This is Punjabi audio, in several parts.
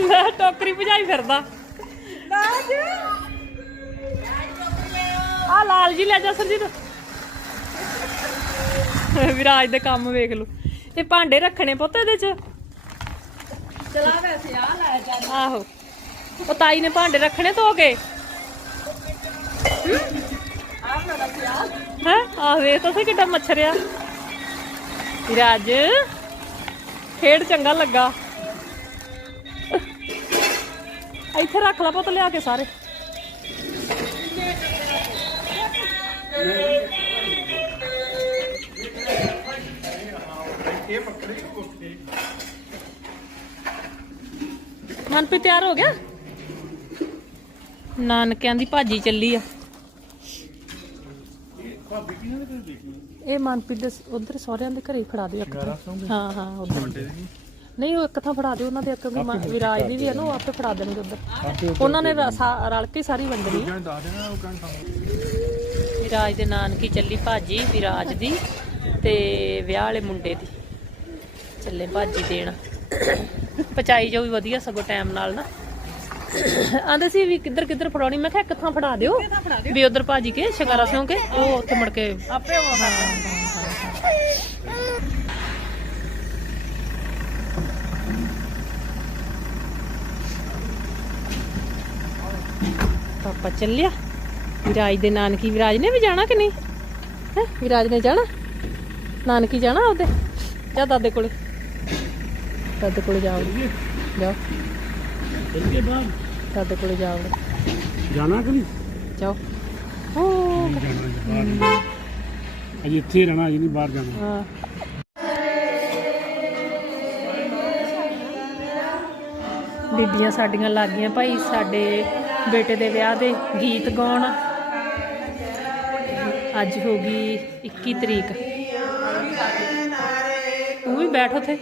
ਲੈ ਟੋਕਰੀ ਭਜਾਈ ਫਿਰਦਾ। ਆ ਲਾਲ ਜੀ ਲੈ ਜਾ ਸਰਜੀਤ। ਵਿਰਾਜ ਦੇ ਕੰਮ ਵੇਖ ਲਓ। ਇਹ ਭਾਂਡੇ ਰੱਖਣੇ ਪੁੱਤ ਇਹਦੇ ਚ। ਚਲਾ ਵੈਸੇ ਆ ਲੈ ਜਾ। ਆਹੋ। ਉਹ ਤਾਈ ਨੇ ਭਾਂਡੇ ਰੱਖਣੇ ਧੋ ਕੇ। ਆ ਹੈ? ਆਹ ਵੇਖ ਤਾਂ ਸਹੀ ਕਿੱਡਾ ਮੱਛਰ ਆ। ਵਿਰਾਜ ਖੇਡ ਚੰਗਾ ਲੱਗਾ। ਇੱਥੇ ਰੱਖ ਲਾ ਪੁੱਤ ਲਿਆ ਕੇ ਸਾਰੇ। ਮਨਪ੍ਰੀਤ ਤਿਆਰ ਹੋ ਗਿਆ? ਨਾਨਕਿਆਂ ਦੀ ਭਾਜੀ ਚੱਲੀ ਆ। ਇਹ ਮਨਪ੍ਰੀਤ ਦੇ ਉਧਰ ਸਹੁਰਿਆਂ ਦੇ ਘਰੇ ਫੜਾ ਇੱਕ ਥਾਂ ਹਾਂ ਹਾਂ ਉਧਰ। ਨਹੀਂ ਉਹ ਇੱਕ ਥਾਂ ਫੜਾ ਦਿਓ ਉਹਨਾਂ ਦੇ ਇੱਕ ਵੀ ਮ- ਵਿਰਾਜ ਦੀ ਵੀ ਹੈ ਨਾ ਉਹ ਆਪੇ ਫੜਾ ਦੇਣਗੇ ਉਧਰ। ਉਹਨਾਂ ਨੇ ਰ- ਸਾ- ਰਲ ਕੇ ਸਾਰੀ ਵੰਡਣੀ। ਵਿਰਾਜ ਦੇ ਨਾਨਕੀ ਚੱਲੀ ਭਾਜੀ ਵਿਰਾਜ ਦੀ ਤੇ ਵਿਆਹ ਵਾਲੇ ਮੁੰਡੇ ਦੀ। ਚੱਲੇ ਭਾਜੀ ਦੇਣ। ਪਚਾਈ ਜੋ ਵੀ ਵਧੀਆ ਸਗੋਂ ਟਾਈਮ ਨਾਲ ਨਾ। ਆਂਦੇ ਸੀ ਵੀ ਕਿੱਧਰ ਕਿੱਧਰ ਫੜਾਉਣੀ ਮੈਂ ਕਿਹਾ ਇੱਕ ਥਾਂ ਫੜਾ ਦਿਓ। ਵੀ ਉਧਰ ਭਾਜੀ ਕੇ ਸ਼ਿਕਾਰਾ ਸਿਉਂ ਕੇ ਉਹ ਉੱਥੇ ਮੁੜ ਕੇ ਆਪੇ ਉਹ ਪਾਪਾ ਚੱਲਿਆ। ਵਿਰਾਜ ਦੇ ਨਾਨਕੀ ਵਿਰਾਜ ਨੇ ਵੀ ਜਾਣਾ ਕਿ ਨਹੀਂ? ਹੈ ਵਿਰਾਜ ਨੇ ਜਾਣਾ? ਨਾਨਕੀ ਜਾਣਾ ਉਹਦੇ ਜਾ ਦਾਦੇ ਕੋਲੇ। ਦਾਦੇ ਕੋਲੇ ਜਾਓ ਜਾਓ ਚੱਲੀਏ। ਬਾਹਰ। ਦਾਦੇ ਕੋਲੇ ਜਾਓ ਜਾਣਾ ਕਿ ਨਹੀਂ? ਜਾਓ। ਹੋ। ਅਜੇ ਇੱਥੇ ਰਹਿਣਾ ਅਜੇ ਨਹੀਂ ਬਾਹਰ ਜਾਣਾ। ਹਾਂ। ਬੀਬੀਆਂ ਸਾਡੀਆਂ ਲੱਗ ਗਈਆਂ ਭਾਈ ਸਾਡੇ ਬੇਟੇ ਦੇ ਵਿਆਹ ਦੇ ਗੀਤ ਗਾਉਣ। ਅੱਜ ਹੋ ਗਈ 21 ਤਰੀਕ। ਤੂੰ ਵੀ ਬੈਠ ਉੱਥੇ।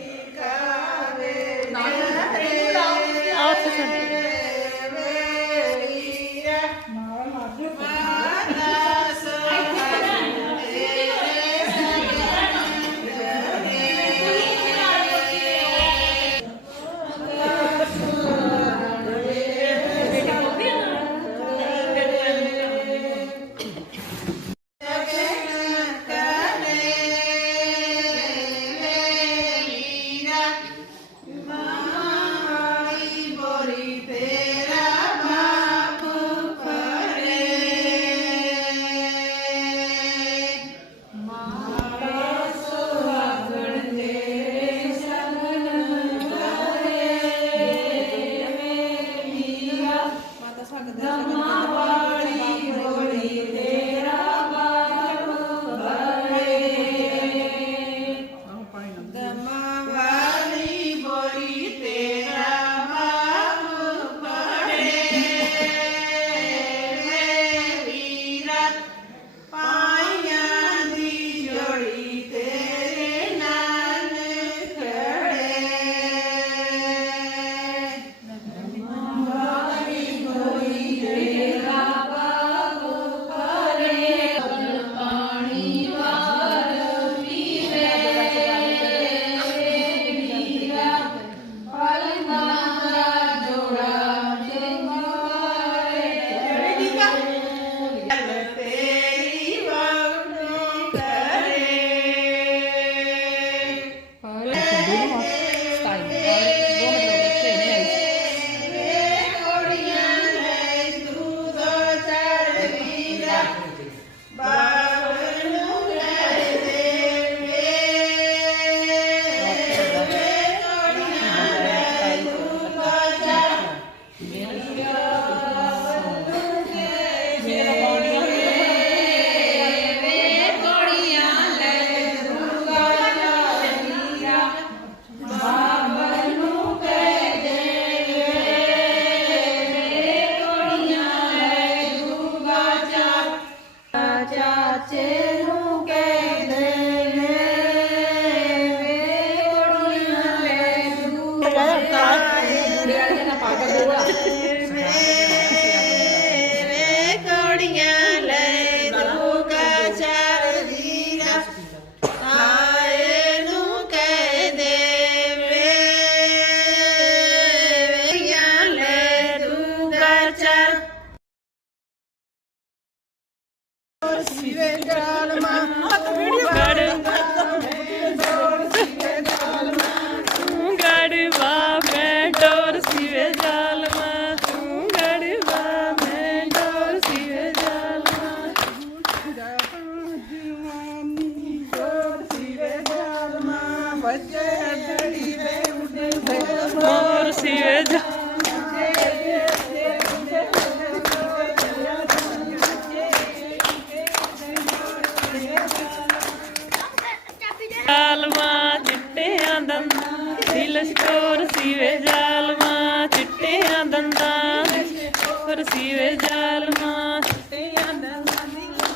ਸੀਵੇ ਜਾਲਮਾ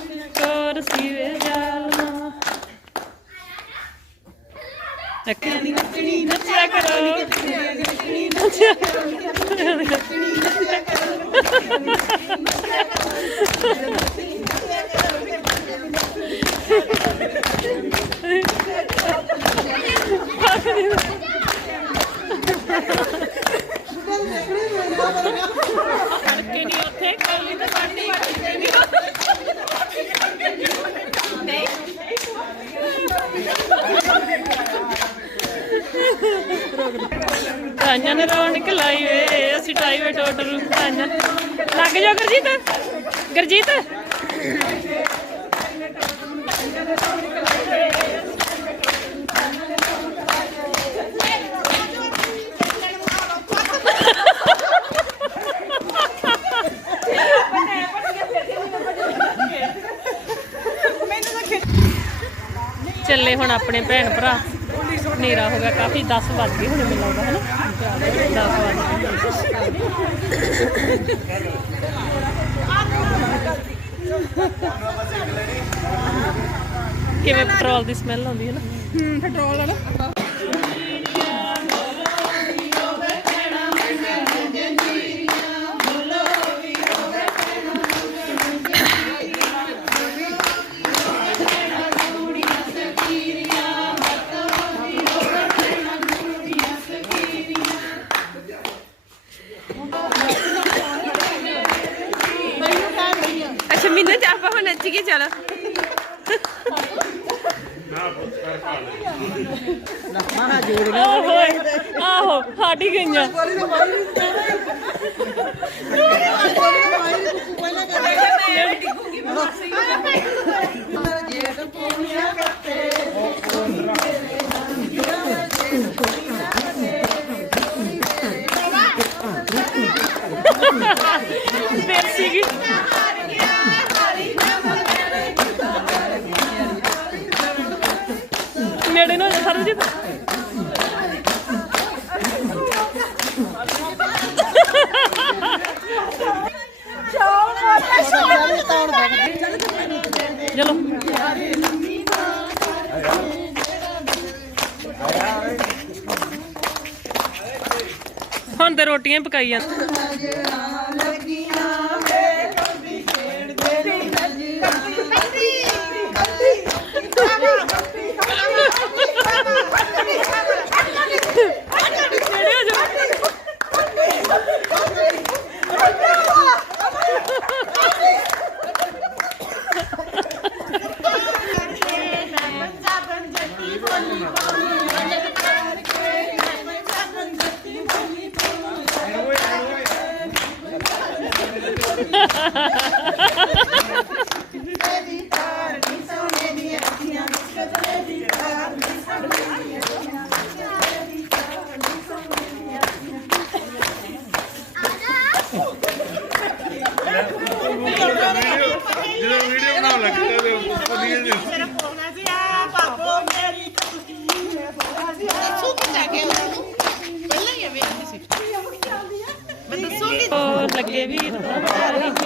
ਲਸ਼ਕਰ ਸੀਵੇ ਜਾਲਮਾ ਨੱਚਣੀ ਨੱਚਣੀ ਨੱਚਿਆ ਕਰੋ ਨੱਚਿਆ ਕਰਕੇ ਨਹੀਂ ਉੱਥੇ ਕੱਲੀ ਤੇ ਬਾਟੀ ਤਾਈਆਂ ਨੇ ਰੌਣਕ ਲਾਈ ਵੇ ਅਸੀਂ ਟਾਈ ਵੇ ਤਾਈਆਂ ਲੱਗ ਜਾ ਗੁਰਜੀਤ ਗੁਰਜੀਤ। ਚੱਲੇ ਹੁਣ ਆਪਣੇ ਭੈਣ ਭਰਾ। ਹਨੇਰਾ ਹੋ ਗਿਆ, ਕਾਫੀ 10 ਵੱਜ ਗਏ ਹੁਣ ਮੈਨੂੰ ਲੱਗਦਾ ਹੈ ਨਾ 10 ਵੱਜ ਗਏ। ਕਿਵੇਂ ਪੈਟਰੋਲ ਦੀ ਸਮੈਲ ਆਉਂਦੀ ਹੈ ਨਾ? ਹੂੰ, ਪੈਟਰੋਲ ਵਾਲਾ ਅੱਛਾ ਮੈਨੂੰ ਤਾਂ ਆਪਾਂ ਹੁਣ ਨੱਚ ਕੇ ਚਲੋ ਆਹੋ ਆਹੋ ਸਾਡੀ ਗਈਆਂ ਫਿਰ ਸੀਗੀ ਨੇੜੇ ਨੂੰ ਚਲੋ ਹੁਣ ਤੇ ਰੋਟੀਆਂ ਪਕਾਈਆਂ। ਜਦੋਂ ਵੀਡੀਓ ਬਣਾਉਣ ਲੱਗੇ ਤੇ ਵਧੀਆ ਜਿਹੀ ਲੱਗੇ ਵੀਰ